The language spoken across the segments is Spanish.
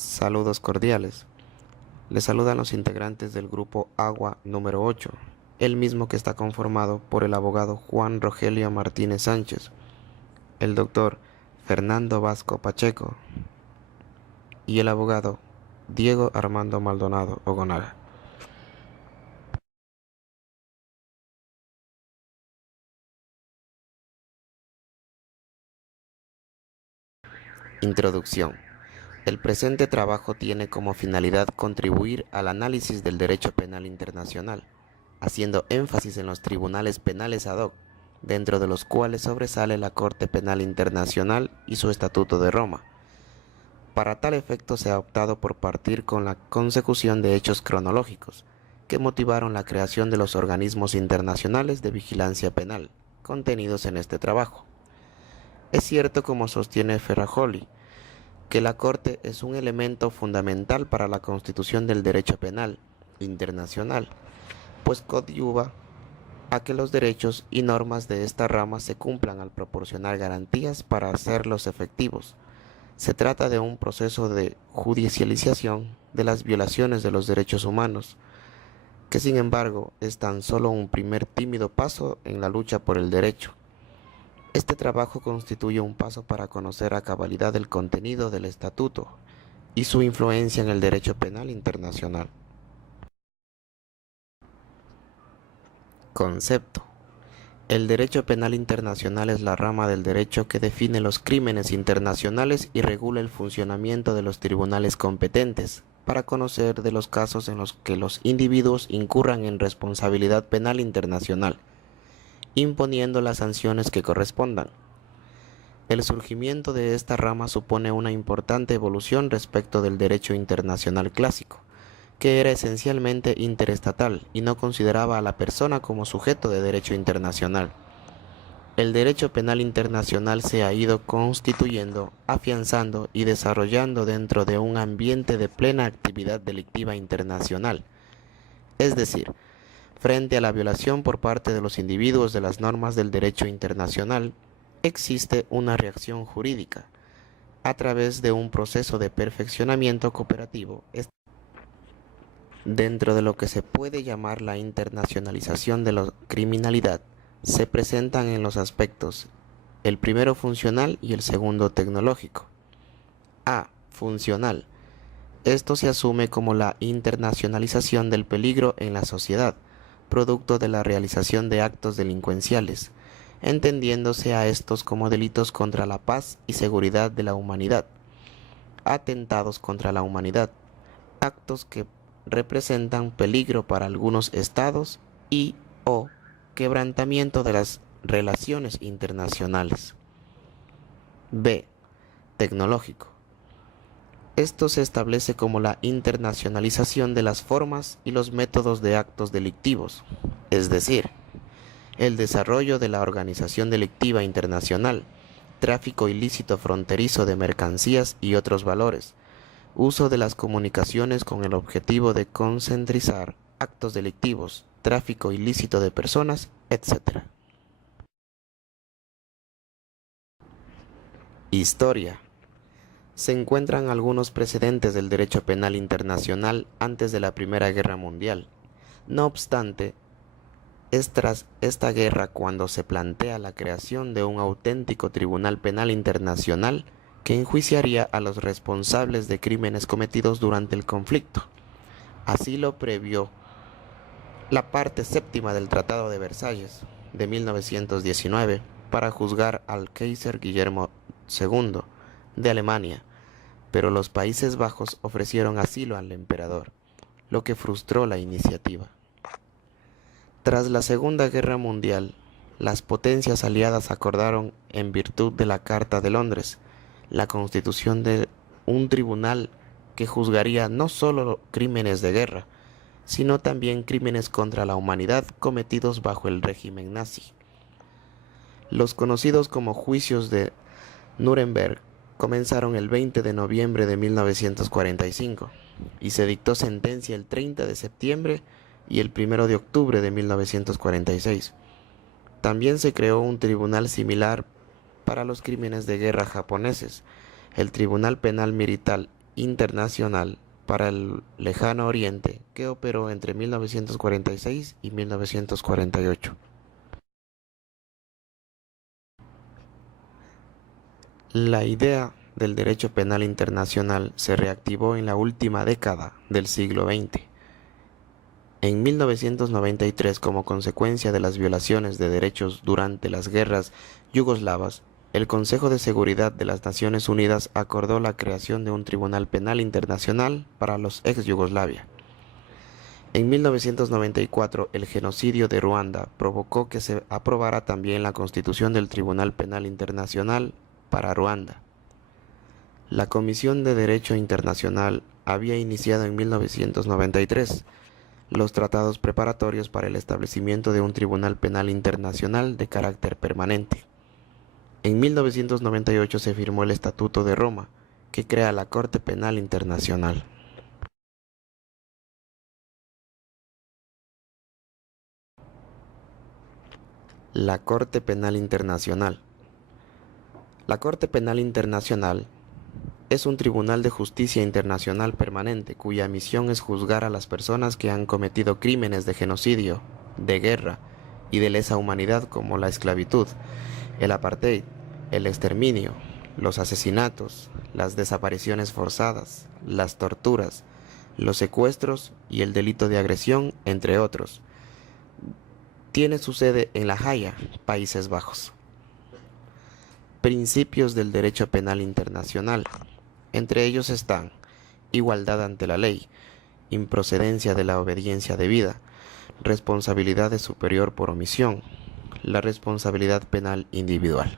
Saludos cordiales. Les saludan los integrantes del grupo Agua número 8, el mismo que está conformado por el abogado Juan Rogelio Martínez Sánchez, el doctor Fernando Vasco Pacheco y el abogado Diego Armando Maldonado Ogonaga. Introducción. El presente trabajo tiene como finalidad contribuir al análisis del derecho penal internacional, haciendo énfasis en los tribunales penales ad hoc, dentro de los cuales sobresale la Corte Penal Internacional y su Estatuto de Roma. Para tal efecto se ha optado por partir con la consecución de hechos cronológicos que motivaron la creación de los organismos internacionales de vigilancia penal, contenidos en este trabajo. Es cierto, como sostiene Ferrajoli, que la Corte es un elemento fundamental para la constitución del derecho penal internacional, pues coadyuva a que los derechos y normas de esta rama se cumplan al proporcionar garantías para hacerlos efectivos. Se trata de un proceso de judicialización de las violaciones de los derechos humanos, que sin embargo es tan solo un primer tímido paso en la lucha por el derecho. Este trabajo constituye un paso para conocer a cabalidad el contenido del estatuto y su influencia en el derecho penal internacional. Concepto. El derecho penal internacional es la rama del derecho que define los crímenes internacionales y regula el funcionamiento de los tribunales competentes para conocer de los casos en los que los individuos incurran en responsabilidad penal internacional, imponiendo las sanciones que correspondan. El surgimiento de esta rama supone una importante evolución respecto del derecho internacional clásico, que era esencialmente interestatal y no consideraba a la persona como sujeto de derecho internacional. El derecho penal internacional se ha ido constituyendo, afianzando y desarrollando dentro de un ambiente de plena actividad delictiva internacional, es decir, frente a la violación por parte de los individuos de las normas del derecho internacional, existe una reacción jurídica, a través de un proceso de perfeccionamiento cooperativo dentro de lo que se puede llamar la internacionalización de la criminalidad. Se presentan en los aspectos, el primero funcional y el segundo tecnológico. A. Funcional. Esto se asume como la internacionalización del peligro en la sociedad, producto de la realización de actos delincuenciales, entendiéndose a estos como delitos contra la paz y seguridad de la humanidad, atentados contra la humanidad, actos que representan peligro para algunos estados y o quebrantamiento de las relaciones internacionales. B. Tecnológico. Esto se establece como la internacionalización de las formas y los métodos de actos delictivos, es decir, el desarrollo de la organización delictiva internacional, tráfico ilícito fronterizo de mercancías y otros valores, uso de las comunicaciones con el objetivo de concentrizar actos delictivos, tráfico ilícito de personas, etc. Historia. Se encuentran algunos precedentes del derecho penal internacional antes de la Primera Guerra Mundial. No obstante, es tras esta guerra cuando se plantea la creación de un auténtico Tribunal Penal Internacional que enjuiciaría a los responsables de crímenes cometidos durante el conflicto. Así lo previó la parte séptima del Tratado de Versalles de 1919 para juzgar al Kaiser Guillermo II de Alemania, pero los Países Bajos ofrecieron asilo al emperador, lo que frustró la iniciativa. Tras la Segunda Guerra Mundial, las potencias aliadas acordaron, en virtud de la Carta de Londres, la constitución de un tribunal que juzgaría no solo crímenes de guerra, sino también crímenes contra la humanidad cometidos bajo el régimen nazi. Los conocidos como juicios de Nuremberg comenzaron el 20 de noviembre de 1945 y se dictó sentencia el 30 de septiembre y el 1 de octubre de 1946. También se creó un tribunal similar para los crímenes de guerra japoneses, el Tribunal Penal Internacional para el Lejano Oriente que operó entre 1946 y 1948. La idea del derecho penal internacional se reactivó en la última década del siglo XX. En 1993, como consecuencia de las violaciones de derechos durante las guerras yugoslavas, el Consejo de Seguridad de las Naciones Unidas acordó la creación de un Tribunal Penal Internacional para los ex-Yugoslavia. En 1994, el genocidio de Ruanda provocó que se aprobara también la constitución del Tribunal Penal Internacional para Ruanda. La Comisión de Derecho Internacional había iniciado en 1993 los tratados preparatorios para el establecimiento de un Tribunal Penal Internacional de carácter permanente. En 1998 se firmó el Estatuto de Roma, que crea la Corte Penal Internacional. La Corte Penal Internacional. La Corte Penal Internacional es un tribunal de justicia internacional permanente cuya misión es juzgar a las personas que han cometido crímenes de genocidio, de guerra y de lesa humanidad como la esclavitud, el apartheid, el exterminio, los asesinatos, las desapariciones forzadas, las torturas, los secuestros y el delito de agresión, entre otros. Tiene su sede en La Haya, Países Bajos. Principios del derecho penal internacional. Entre ellos están igualdad ante la ley, improcedencia de la obediencia debida, responsabilidad de superior por omisión, la responsabilidad penal individual.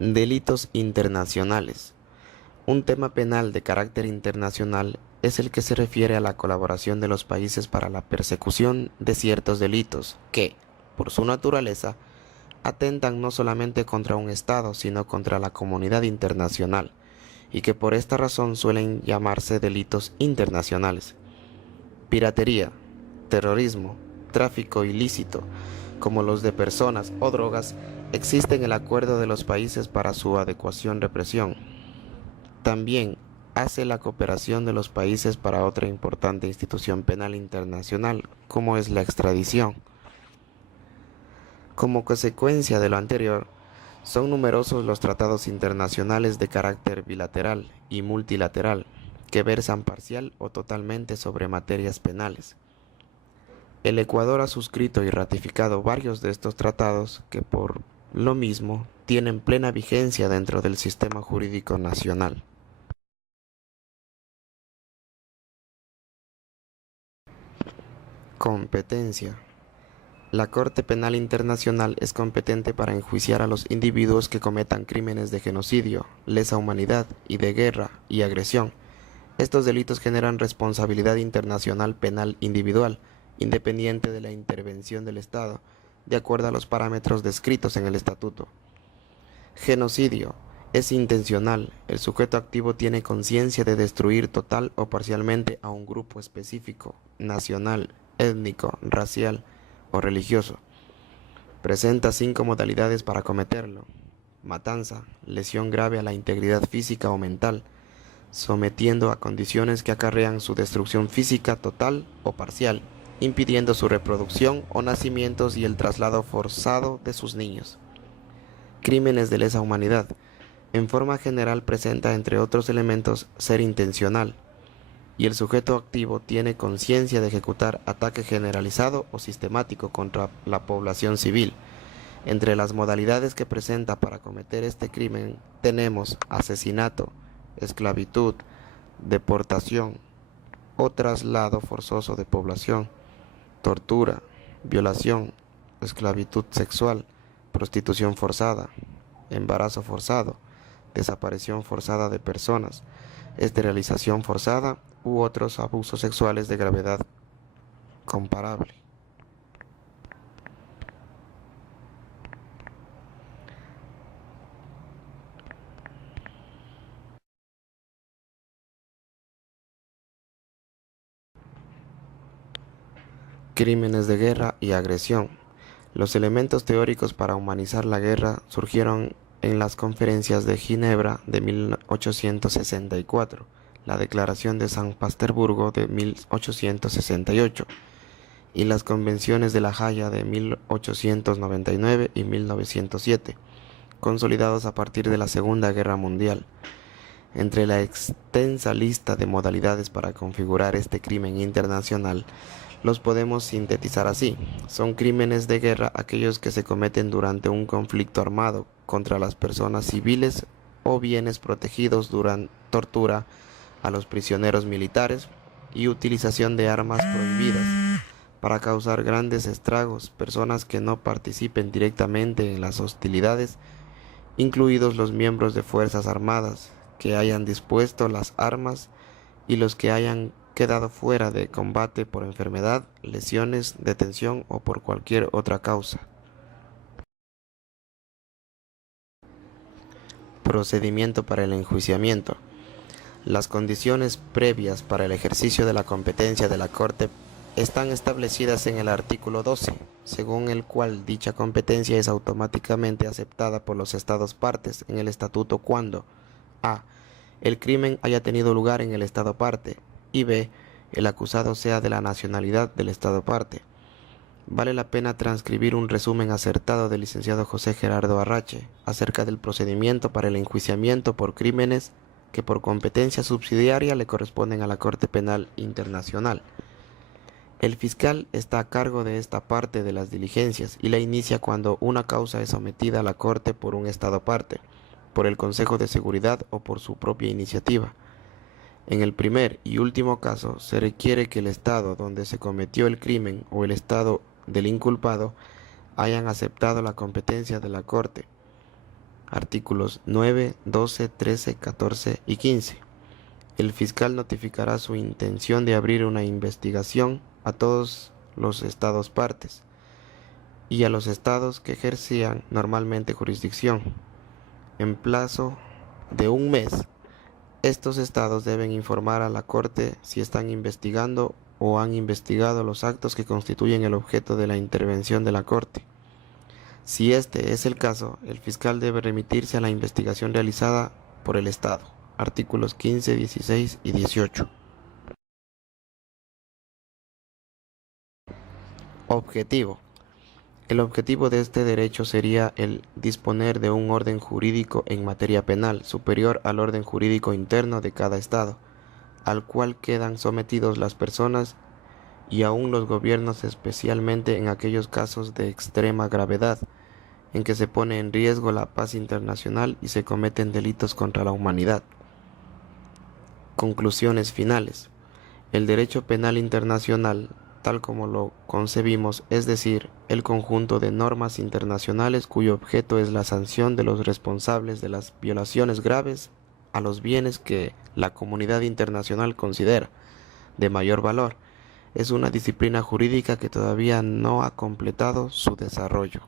Delitos internacionales. Un tema penal de carácter internacional es el que se refiere a la colaboración de los países para la persecución de ciertos delitos que, por su naturaleza, atentan no solamente contra un Estado, sino contra la comunidad internacional, y que por esta razón suelen llamarse delitos internacionales. Piratería, terrorismo, tráfico ilícito, como los de personas o drogas, existen el acuerdo de los países para su adecuación represión. También hace la cooperación de los países para otra importante institución penal internacional, como es la extradición. Como consecuencia de lo anterior, son numerosos los tratados internacionales de carácter bilateral y multilateral que versan parcial o totalmente sobre materias penales. El Ecuador ha suscrito y ratificado varios de estos tratados que por lo mismo tienen plena vigencia dentro del sistema jurídico nacional. Competencia. La Corte Penal Internacional es competente para enjuiciar a los individuos que cometan crímenes de genocidio, lesa humanidad y de guerra y agresión. Estos delitos generan responsabilidad internacional penal individual, independiente de la intervención del Estado, de acuerdo a los parámetros descritos en el Estatuto. Genocidio. Es intencional. El sujeto activo tiene conciencia de destruir total o parcialmente a un grupo específico, nacional, étnico, racial o religioso. Presenta 5 modalidades para cometerlo: matanza, lesión grave a la integridad física o mental, sometiendo a condiciones que acarrean su destrucción física total o parcial, impidiendo su reproducción o nacimientos y el traslado forzado de sus niños. Crímenes de lesa humanidad. En forma general presenta, entre otros elementos, ser intencional, y el sujeto activo tiene conciencia de ejecutar ataque generalizado o sistemático contra la población civil. Entre las modalidades que presenta para cometer este crimen tenemos asesinato, esclavitud, deportación o traslado forzoso de población, tortura, violación, esclavitud sexual, prostitución forzada, embarazo forzado, desaparición forzada de personas, esterilización forzada u otros abusos sexuales de gravedad comparable. Crímenes de guerra y agresión. Los elementos teóricos para humanizar la guerra surgieron en las conferencias de Ginebra de 1864, la Declaración de San Petersburgo de 1868 y las convenciones de La Haya de 1899 y 1907, consolidados a partir de la Segunda Guerra Mundial. Entre la extensa lista de modalidades para configurar este crimen internacional, los podemos sintetizar así. Son crímenes de guerra aquellos que se cometen durante un conflicto armado contra las personas civiles o bienes protegidos, durante tortura a los prisioneros militares y utilización de armas prohibidas para causar grandes estragos, personas que no participen directamente en las hostilidades, incluidos los miembros de Fuerzas Armadas que hayan dispuesto las armas y los que hayan quedado fuera de combate por enfermedad, lesiones, detención o por cualquier otra causa. Procedimiento para el enjuiciamiento. Las condiciones previas para el ejercicio de la competencia de la Corte están establecidas en el artículo 12, según el cual dicha competencia es automáticamente aceptada por los Estados partes en el estatuto cuando a. el crimen haya tenido lugar en el Estado parte y b. el acusado sea de la nacionalidad del Estado parte. Vale la pena transcribir un resumen acertado del licenciado José Gerardo Arrache acerca del procedimiento para el enjuiciamiento por crímenes que por competencia subsidiaria le corresponden a la Corte Penal Internacional. El fiscal está a cargo de esta parte de las diligencias y la inicia cuando una causa es sometida a la Corte por un Estado parte, por el Consejo de Seguridad o por su propia iniciativa. En el primer y último caso, se requiere que el Estado donde se cometió el crimen o el Estado del inculpado hayan aceptado la competencia de la Corte. Artículos 9, 12, 13, 14 y 15. El fiscal notificará su intención de abrir una investigación a todos los estados partes y a los estados que ejercían normalmente jurisdicción. En plazo de un mes, estos estados deben informar a la Corte si están investigando o han investigado los actos que constituyen el objeto de la intervención de la Corte. Si este es el caso, el fiscal debe remitirse a la investigación realizada por el Estado. Artículos 15, 16 y 18. Objetivo. El objetivo de este derecho sería el disponer de un orden jurídico en materia penal superior al orden jurídico interno de cada Estado, al cual quedan sometidos las personas y aún los gobiernos, especialmente en aquellos casos de extrema gravedad, en que se pone en riesgo la paz internacional y se cometen delitos contra la humanidad. Conclusiones finales. El derecho penal internacional, tal como lo concebimos, es decir, el conjunto de normas internacionales cuyo objeto es la sanción de los responsables de las violaciones graves a los bienes que la comunidad internacional considera de mayor valor, es una disciplina jurídica que todavía no ha completado su desarrollo.